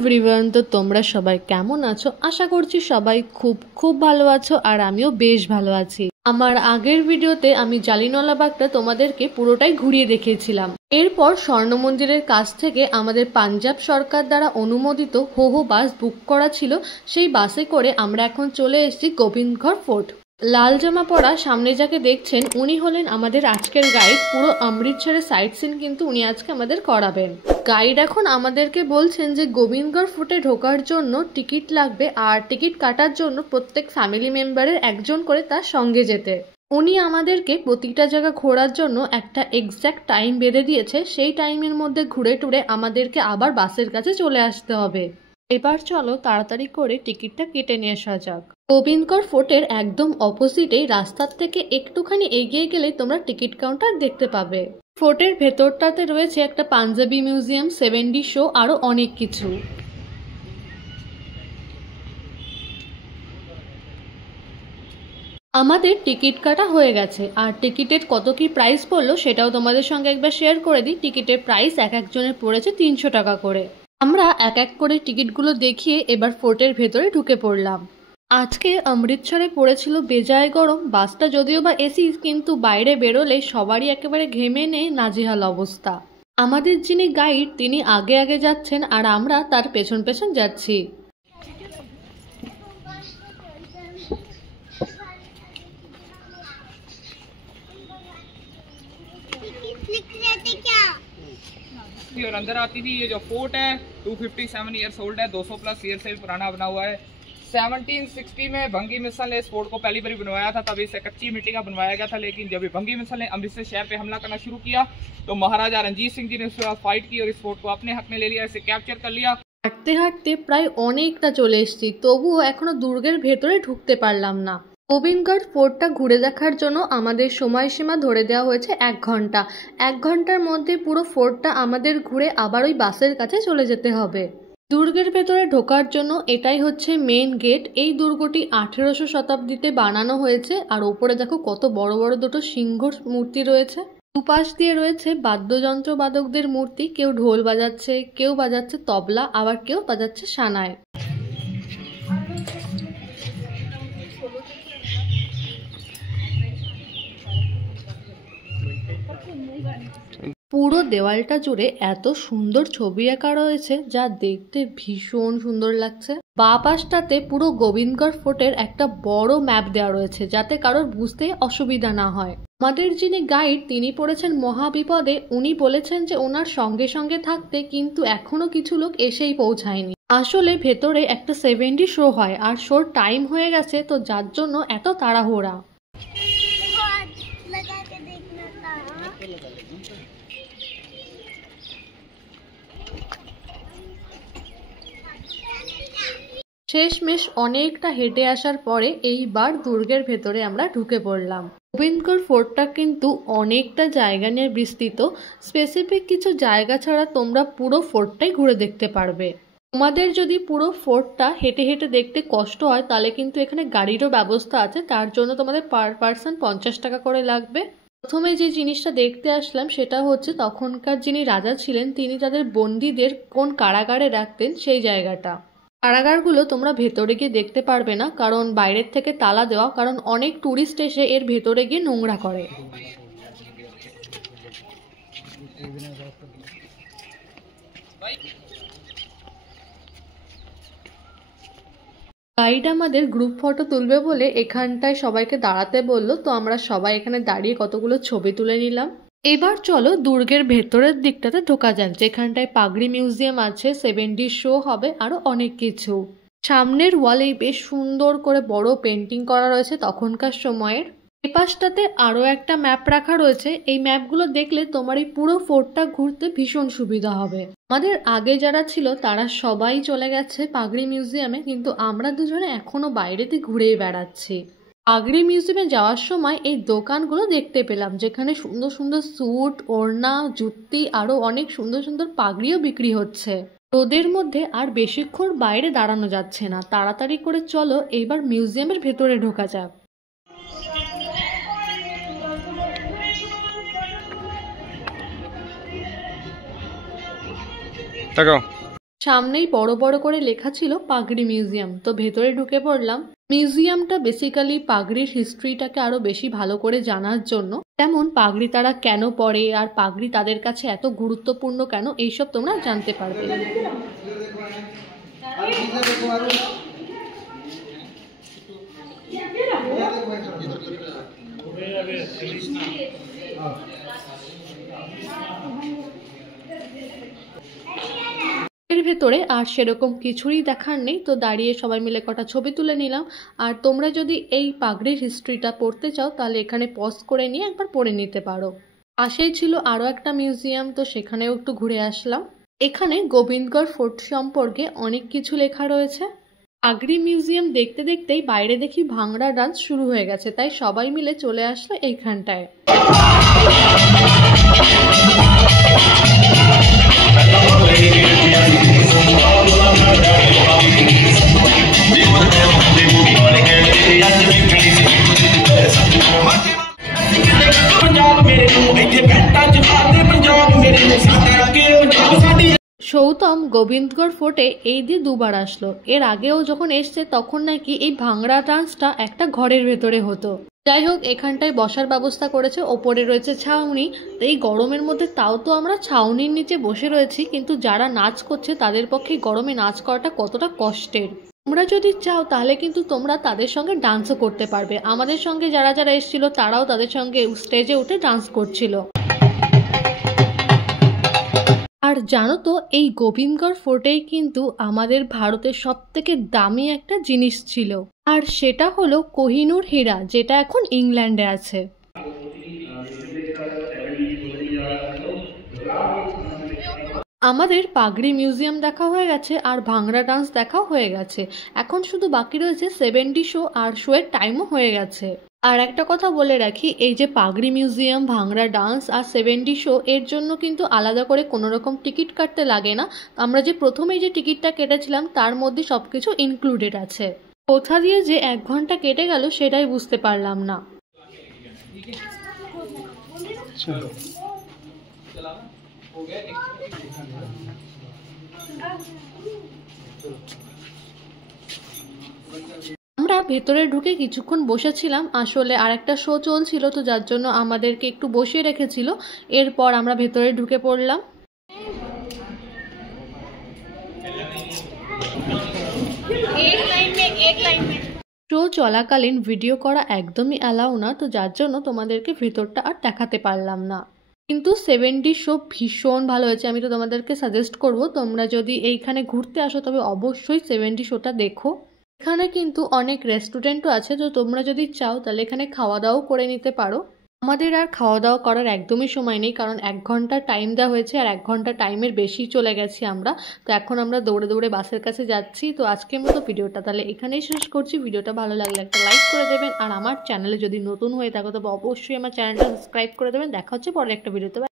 Everyone, তো তোমরা সবাই কেমন আছো? আশা করছি সবাই খুব খুব ভালো আছো আর আমিও বেশ ভালো আছি। আমার আগের ভিডিওতে আমি জালিয়ানওয়ালা বাগটা তোমাদেরকে পুরোটাই ঘুরিয়ে দেখিয়েছিলাম। এরপর স্বর্ণ মন্দিরের কাছ থেকে আমাদের পাঞ্জাব সরকার দ্বারা অনুমোদিত হো হো বাস বুক করা ছিল। সেই বাসে করে আমরা এখন চলে এসেছি গোবিন্দগড় ফোর্ট। লাল জামা পরা সামনে যাকে দেখছেন উনি হলেন আমাদের আজকের গাইড। পুরো অমৃতসরের সাইট সিন কিন্তু উনি আজকে আমাদের করাবেন। গাইড এখন আমাদেরকে বলছেন যে গোবিন্দগড় ফোর্টে ঢোকার জন্য টিকিট লাগবে আর টিকিট কাটার জন্য প্রত্যেক ফ্যামিলি মেম্বারের একজন করে তার সঙ্গে যেতে। উনি আমাদেরকে প্রতিটা জায়গা ঘোরার জন্য একটা এক্স্যাক্ট টাইম বেঁধে দিয়েছে। সেই টাইমের মধ্যে ঘুরে টুরে আমাদেরকে আবার বাসের কাছে চলে আসতে হবে। এবার চলো তাড়াতাড়ি করে টিকিটটা কেটে নিয়ে আসা যাক। গোবিন্দগড় ফোর্টের একদম অপোজিটেই রাস্তার থেকে একটুখানি এগিয়ে গেলে তোমরা টিকিট কাউন্টার দেখতে পাবে। ফোর্টের ভেতরটাতে রয়েছে একটা পাঞ্জাবি মিউজিয়াম, 7D শো, আরো অনেক কিছু। আমাদের টিকিট কাটা হয়ে গেছে আর টিকিটের কত কি প্রাইস পড়লো সেটাও তোমাদের সঙ্গে একবার শেয়ার করে দিই। টিকিটের প্রাইস এক একজনের পড়েছে 300 টাকা করে। আমরা এক এক করে টিকিটগুলো দেখিয়ে এবার ফোর্টের ভেতরে ঢুকে পড়লাম। আজকে অমৃতসরে পড়েছিল বেজায় গরম। বাসটা যদিও বা এসি, কিন্তু বাইরে বেরোলে সবারই একেবারে ঘেমে নেই নাজেহাল অবস্থা। আমাদের যিনি গাইড তিনি আগে আগে যাচ্ছেন আর আমরা তার পেছন পেছন যাচ্ছি। और अंदर आती थी। ये जो फोर्ट है 257 ईयर्स ओल्ड है, 200 प्लस ईयर से पुराना बना हुआ है। 1760 में भंगी मिसल ने इस फोर्ट को पहली बार बनवाया था, तब इसे कच्ची मिट्टी का बनवाया गया था। लेकिन जब भंगी मिसल ने अमृतसर शहर पे हमला करना शुरू किया तो महाराजा रणजीत सिंह जी ने उसके बाद फाइट की और इस फोर्ट को अपने हक में ले लिया, इसे कैप्चर कर लिया। হাঁটতে হাঁটতে প্রায় অনেকটা চলে এসেছি, তবুও এখনো দুর্গের ভেতরে ঢুকতে পারলাম না। গোবিন্দগড় ফোর্টটা ঘুরে দেখার জন্য আমাদের সময়সীমা ধরে দেওয়া হয়েছে 1 ঘন্টা। 1 ঘন্টার মধ্যে পুরো ফোর্টটা আমাদের ঘুরে আবার ওই বাসের কাছে চলে যেতে হবে। দুর্গের ভেতরে ঢোকার জন্য এটাই হচ্ছে মেন গেট। এই দুর্গটি 1800 শতাব্দীতে বানানো হয়েছে আর ওপরে দেখো কত বড় বড় দুটো সিংহ মূর্তি রয়েছে। দুপাশ দিয়ে রয়েছে বাদ্যযন্ত্র বাদকদের মূর্তি। কেউ ঢোল বাজাচ্ছে, কেউ বাজাচ্ছে তবলা, আবার কেউ বাজাচ্ছে সানাই। পুরো দেওয়ালটা জুড়ে এত সুন্দর ছবি আঁকা রয়েছে যা দেখতে ভীষণ সুন্দর লাগছে। বাঁ পাশটাতে পুরো গোবিন্দগড় ফোর্টের একটা বড় ম্যাপ দেওয়া রয়েছে যাতে কারোর বুঝতে অসুবিধা না হয়। আমাদের যিনি গাইড তিনি পড়েছেন মহাবিপদে। উনি বলেছেন যে ওনার সঙ্গে সঙ্গে থাকতে, কিন্তু এখনো কিছু লোক এসেই পৌঁছায়নি। আসলে ভেতরে একটা 7D শো হয় আর শোর টাইম হয়ে গেছে, তো যার জন্য এত তাড়াহুড়া। শেষমেশ অনেকটা হেঁটে আসার পরে এইবার দুর্গের ভেতরে আমরা ঢুকে পড়লাম। গোবিন্দগড় ফোর্টটা কিন্তু অনেকটা জায়গা নিয়ে বিস্তৃত। স্পেসিফিক কিছু জায়গা ছাড়া তোমরা পুরো ফোর্টটাই ঘুরে দেখতে পারবে। তোমাদের যদি পুরো ফোর্টটা হেঁটে হেঁটে দেখতে কষ্ট হয় তাহলে কিন্তু এখানে গাড়িরও ব্যবস্থা আছে, তার জন্য তোমাদের পার পার্সন 50 টাকা করে লাগবে। প্রথমে যে জিনিসটা দেখতে আসলাম সেটা হচ্ছে তখনকার যিনি রাজা ছিলেন তিনি তাদের বন্দীদের কোন কারাগারে রাখতেন সেই জায়গাটা। কারাগারগুলো তোমরা ভেতরে গিয়ে দেখতে পারবে না, কারণ বাইরের থেকে তালা দেওয়া, কারণ অনেক টুরিস্ট এসে এর ভেতরে গিয়ে নোংরা করে। গাইড আমাদের গ্রুপ ফটো তুলবে বলে এখানটায় সবাইকে দাঁড়াতে বললো, তো আমরা সবাই এখানে দাঁড়িয়ে কতগুলো ছবি তুলে নিলাম। এবার চলো দুর্গের ভেতরের দিকটাতে ঢোকা যাক, যেখানটায় পাগড়ি মিউজিয়াম আছে, 7D শো হবে, আরো অনেক কিছু। সামনের ওয়ালে বেশ সুন্দর করে বড় পেন্টিং করা রয়েছে তখনকার সময়ের। এপাশটাতে আরো একটা ম্যাপ রাখা রয়েছে। এই ম্যাপগুলো দেখলে তোমার এই পুরো ফোর্টটা ঘুরতে ভীষণ সুবিধা হবে। আমাদের আগে যারা ছিল তারা সবাই চলে গেছে পাগড়ি মিউজিয়ামে, কিন্তু আমরা দুজনে এখনো বাইরেতে ঘুরেই বেড়াচ্ছি। পাগড়ি মিউজিয়ামে যাওয়ার সময় এই দোকানগুলো দেখতে পেলাম যেখানে সুন্দর সুন্দর স্যুট, ওড়না, জুতি, আরো অনেক সুন্দর সুন্দর পাগড়িও বিক্রি হচ্ছে। রোদের মধ্যে আর বেশিক্ষণ বাইরে দাঁড়ানো যাচ্ছে না, তাড়াতাড়ি করে চলো এইবার মিউজিয়ামের ভেতরে ঢোকা যাক। তাকাও। সামনেই বড় বড় করে লেখা ছিল পাগড়ি মিউজিয়াম। তো ভেতরে ঢুকে পড়লাম। মিউজিয়ামটা বেসিক্যালি পাগড়ির হিস্ট্রিটাকে আরো বেশি ভালো করে জানার জন্য, যেমন পাগড়ি তারা কেন পরে আর পাগড়ি তাদের কাছে এত গুরুত্বপূর্ণ কেন, এইসব তোমরা জানতে পারবে। এর ভেতরে আর সেরকম কিছুই দেখার নেই, তো দাঁড়িয়ে সবাই মিলে কটা ছবি তুলে নিলাম। আর তোমরা যদি এই পাগড়ির হিস্ট্রিটা পড়তে চাও তাহলে এখানে পজ করে নিয়ে একবার পড়ে নিতে পারো। পাশেই ছিল আরও একটা মিউজিয়াম, তো সেখানেও একটু ঘুরে আসলাম। এখানে গোবিন্দগড় ফোর্ট সম্পর্কে অনেক কিছু লেখা রয়েছে। পাগড়ি মিউজিয়াম দেখতে দেখতেই বাইরে দেখি ভাংড়া ডান্স শুরু হয়ে গেছে, তাই সবাই মিলে চলে আসলো এইখানটায়। সৌতম গোবিন্দগড় ফোর্টে এই দিয়ে দুবার আসলো। এর আগেও যখন এসছে তখন নাকি এই ভাংড়া ডান্সটা একটা ঘরের ভেতরে হতো। যাই হোক, এখানটায় বসার ব্যবস্থা করেছে, ওপরে রয়েছে ছাউনি। এই গরমের মধ্যে তাও তো আমরা ছাউনির নিচে বসে রয়েছি, কিন্তু যারা নাচ করছে তাদের পক্ষে গরমে নাচ করাটা কতটা কষ্টের। তোমরা যদি চাও তাহলে কিন্তু তোমরা তাদের সঙ্গে ডান্সও করতে পারবে। আমাদের সঙ্গে যারা যারা এসেছিল তারাও তাদের সঙ্গে স্টেজে উঠে ডান্স করছিল। আর জানো তো, এই গোবিন্দগড় ফোর্টেই কিন্তু আমাদের ভারতের সবথেকে দামি একটা জিনিস ছিল, আর সেটা হলো কোহিনূর হীরা, যেটা এখন ইংল্যান্ডে আছে। আমাদের পাগড়ি মিউজিয়াম দেখা হয়ে গেছে আর ভাংড়া ডান্স দেখাও হয়ে গেছে। এখন শুধু বাকি রয়েছে 70 শো, আর শোয়ের টাইমও হয়ে গেছে। আর একটা কথা বলে রাখি, এই যে পাগড়ি মিউজিয়াম, ভাংড়া ডান্স আর 70 শো, এর জন্য কিন্তু আলাদা করে কোনো রকম টিকিট কাটতে লাগে না। আমরা যে প্রথমেই যে টিকিটটা কেটেছিলাম তার মধ্যে সব কিছু ইনক্লুডেড আছে। কোথা দিয়ে যে 1 ঘন্টা কেটে গেল সেটাই বুঝতে পারলাম না। আমরা ভেতরে ঢুকে কিছুক্ষণ বসেছিলাম, আসলে আরেকটা শো চলছিল, তো যার জন্য আমাদেরকে একটু বসিয়ে রেখেছিল। এরপর আমরা ভেতরে ঢুকে পড়লাম। শো চলাকালীন ভিডিও করা একদমই অ্যালাউ না, তো যার জন্য তোমাদেরকে ভেতরটা আর দেখাতে পারলাম না। কিন্তু 70 শো ভীষণ ভালো হয়েছে। আমি তো তোমাদেরকে সাজেস্ট করব, তোমরা যদি এইখানে ঘুরতে আসো তবে অবশ্যই 70 শোটা দেখো। এখানে কিন্তু অনেক রেস্টুরেন্টও আছে, তো তোমরা যদি চাও তাহলে এখানে খাওয়া দাওয়াও করে নিতে পারো। আমাদের আর খাওয়া দাওয়া করার একদমই সময় নেই, কারণ 1 ঘন্টা টাইম দেওয়া হয়েছে আর 1 ঘন্টা টাইমের বেশি চলে গেছি আমরা। তো এখন আমরা দৌড়ে দৌড়ে বাসের কাছে যাচ্ছি। তো আজকের মতো ভিডিওটা তাহলে এখানেই শেষ করছি। ভিডিওটা ভালো লাগলে একটা লাইক করে দেবেন, আর আমার চ্যানেলে যদি নতুন হয়ে থাকো তবে অবশ্যই আমার চ্যানেলটা সাবস্ক্রাইব করে দেবেন। দেখা হচ্ছে পরের একটা ভিডিওতে।